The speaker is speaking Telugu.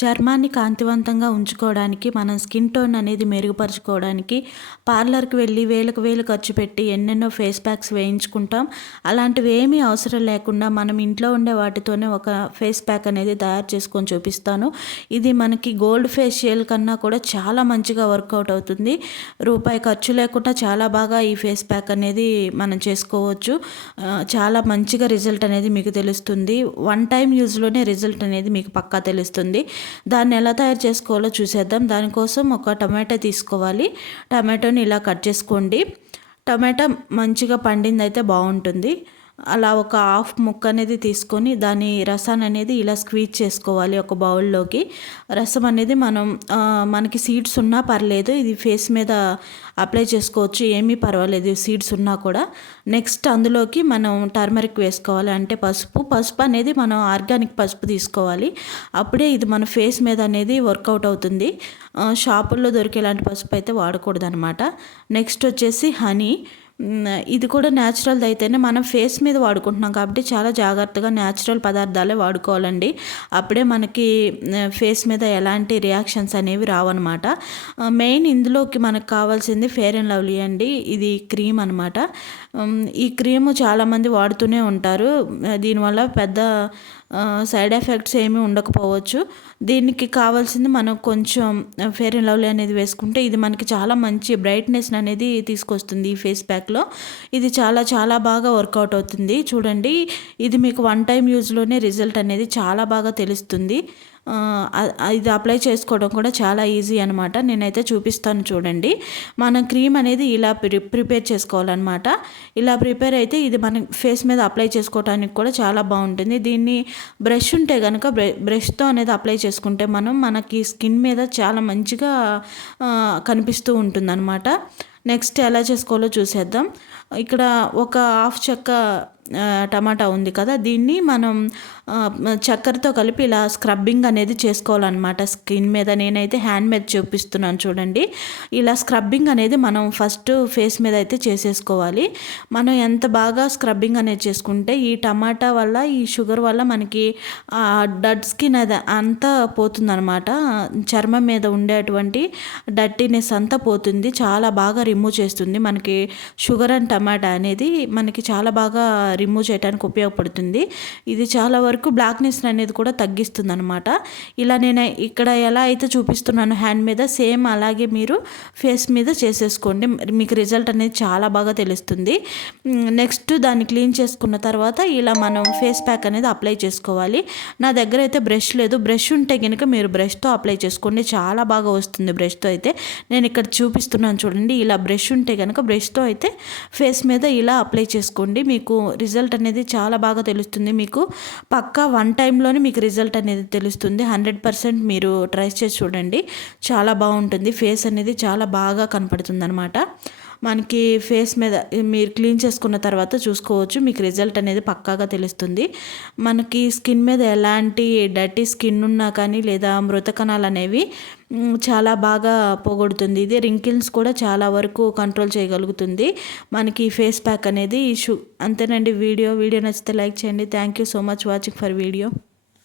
చర్మాన్ని కాంతివంతంగా ఉంచుకోవడానికి మనం స్కిన్ టోన్ అనేది మెరుగుపరుచుకోవడానికి పార్లర్కి వెళ్ళి వేలకు వేలు ఖర్చు పెట్టి ఎన్నెన్నో ఫేస్ ప్యాక్స్ వేయించుకుంటాం. అలాంటివి ఏమీ అవసరం లేకుండా మనం ఇంట్లో ఉండే వాటితోనే ఒక ఫేస్ ప్యాక్ అనేది తయారు చేసుకొని చూపిస్తాను. ఇది మనకి గోల్డ్ ఫేషియల్ కన్నా కూడా చాలా మంచిగా వర్కౌట్ అవుతుంది. రూపాయి ఖర్చు లేకుండా చాలా బాగా ఈ ఫేస్ ప్యాక్ అనేది మనం చేసుకోవచ్చు. చాలా మంచిగా రిజల్ట్ అనేది మీకు తెలుస్తుంది. వన్ టైం యూజ్లోనే రిజల్ట్ అనేది మీకు పక్కా తెలుస్తుంది. దాన్ని ఎలా తయారు చేసుకోవాలో చూసేద్దాం. దానికోసం ఒక టమాటా తీసుకోవాలి. టమాటోని ఇలా కట్ చేసుకోండి. టమాటా మంచిగా పండింది అయితే బాగుంటుంది. అలా ఒక హాఫ్ ముక్క అనేది తీసుకొని దాని రసాన్ని అనేది ఇలా స్క్వీజ్ చేసుకోవాలి ఒక బౌల్లోకి. రసం అనేది మనం మనకి సీడ్స్ ఉన్నా పర్లేదు ఇది ఫేస్ మీద అప్లై చేసుకోవచ్చు ఏమీ పర్వాలేదు సీడ్స్ ఉన్నా కూడా. నెక్స్ట్ అందులోకి మనం టర్మరిక్ వేసుకోవాలి అంటే పసుపు. పసుపు అనేది మనం ఆర్గానిక్ పసుపు తీసుకోవాలి. అప్పుడే ఇది మన ఫేస్ మీద అనేది వర్కౌట్ అవుతుంది. షాపుల్లో దొరికేలాంటి పసుపు అయితే వాడకూడదు అనమాట నెక్స్ట్ వచ్చేసి హనీ. ఇది కూడా న్యాచురల్ అయితేనే మనం ఫేస్ మీద వాడుకుంటున్నాం కాబట్టి చాలా జాగ్రత్తగా న్యాచురల్ పదార్థాలే వాడుకోవాలండి. అప్పుడే మనకి ఫేస్ మీద ఎలాంటి రియాక్షన్స్ అనేవి రావన్నమాట. మెయిన్ ఇందులోకి మనకు కావాల్సింది ఫేర్ అండ్ లవ్లీ అండి. ఇది క్రీమ్ అనమాట ఈ క్రీము చాలామంది వాడుతూనే ఉంటారు. దీనివల్ల పెద్ద సైడ్ ఎఫెక్ట్స్ ఏమీ ఉండకపోవచ్చు. దీనికి కావాల్సింది మనం కొంచెం ఫేర్ అండ్ లవ్లీ అనేది వేసుకుంటే ఇది మనకి చాలా మంచి బ్రైట్నెస్ అనేది తీసుకొస్తుంది ఈ ఫేస్ ప్యాక్ ప్యాక్లో ఇది చాలా చాలా బాగా వర్కౌట్ అవుతుంది. చూడండి ఇది మీకు వన్ టైం యూజ్లోనే రిజల్ట్ అనేది చాలా బాగా తెలుస్తుంది. ఇది అప్లై చేసుకోవడం కూడా చాలా ఈజీ అనమాట నేనైతే చూపిస్తాను చూడండి. మనం క్రీమ్ అనేది ఇలా ప్రి ప్రిపేర్ చేసుకోవాలన్నమాట. ఇలా ప్రిపేర్ అయితే ఇది మన ఫేస్ మీద అప్లై చేసుకోవడానికి కూడా చాలా బాగుంటుంది. దీన్ని బ్రష్ ఉంటే కనుక బ్రష్తో అనేది అప్లై చేసుకుంటే మనం మనకి స్కిన్ మీద చాలా మంచిగా కనిపిస్తూ ఉంటుంది అనమాట నెక్స్ట్ ఎలా చేసుకోవాలో చూసేద్దాం. ఇక్కడ ఒక హాఫ్ చెక్క టమాటా ఉంది కదా దీన్ని మనం చక్కెరతో కలిపి ఇలా స్క్రబ్బింగ్ అనేది చేసుకోవాలన్నమాట. స్కిన్ మీద నేనైతే హ్యాండ్ మీద చూపిస్తున్నాను చూడండి. ఇలా స్క్రబ్బింగ్ అనేది మనం ఫస్ట్ ఫేస్ మీద అయితే చేసేసుకోవాలి. మనం ఎంత బాగా స్క్రబ్బింగ్ అనేది చేసుకుంటే ఈ టమాటా వల్ల ఈ షుగర్ వల్ల మనకి డడ్ స్కిన్ అది అంతా పోతుందనమాట చర్మం మీద ఉండేటువంటి డట్టినెస్ అంతా పోతుంది. చాలా బాగా రిమూవ్ చేస్తుంది. మనకి షుగర్ అండ్ టమాటా అనేది మనకి చాలా బాగా రిమూవ్ చేయడానికి ఉపయోగపడుతుంది. ఇది చాలా వరకు బ్లాక్నెస్ అనేది కూడా తగ్గిస్తుంది అనమాట ఇలా నేను ఇక్కడ ఎలా అయితే చూపిస్తున్నాను హ్యాండ్ మీద సేమ్ అలాగే మీరు ఫేస్ మీద చేసేసుకోండి. మీకు రిజల్ట్ అనేది చాలా బాగా తెలుస్తుంది. నెక్స్ట్ దాన్ని క్లీన్ చేసుకున్న తర్వాత ఇలా మనం ఫేస్ ప్యాక్ అనేది అప్లై చేసుకోవాలి. నా దగ్గర అయితే బ్రష్ లేదు. బ్రష్ ఉంటే కనుక మీరు బ్రష్తో అప్లై చేసుకోండి. చాలా బాగా వస్తుంది బ్రష్తో అయితే. నేను ఇక్కడ చూపిస్తున్నాను చూడండి. ఇలా బ్రష్ ఉంటే కనుక బ్రష్తో అయితే ఫేస్ మీద ఇలా అప్లై చేసుకోండి. మీకు రిజల్ట్ అనేది చాలా బాగా తెలుస్తుంది మీకు. పక్కా వన్ టైంలోనే మీకు రిజల్ట్ అనేది తెలుస్తుంది. హండ్రెడ్ పర్సెంట్ మీరు ట్రై చేసి చూడండి. చాలా బాగుంటుంది. ఫేస్ అనేది చాలా బాగా కనపడుతుంది అనమాట మనకి ఫేస్ మీద మీరు క్లీన్ చేసుకున్న తర్వాత చూసుకోవచ్చు. మీకు రిజల్ట్ అనేది పక్కాగా తెలుస్తుంది. మనకి స్కిన్ మీద ఎలాంటి డర్టీ స్కిన్ ఉన్నా కానీ లేదా మృత కణాలు అనేవి చాలా బాగా పోగొడుతుంది. ఇది రింకిల్స్ కూడా చాలా వరకు కంట్రోల్ చేయగలుగుతుంది. మనకి ఫేస్ ప్యాక్ అనేది ఇష్యూ. అంతేనండి వీడియో. వీడియో నచ్చితే లైక్ చేయండి. Thank you so much watching for video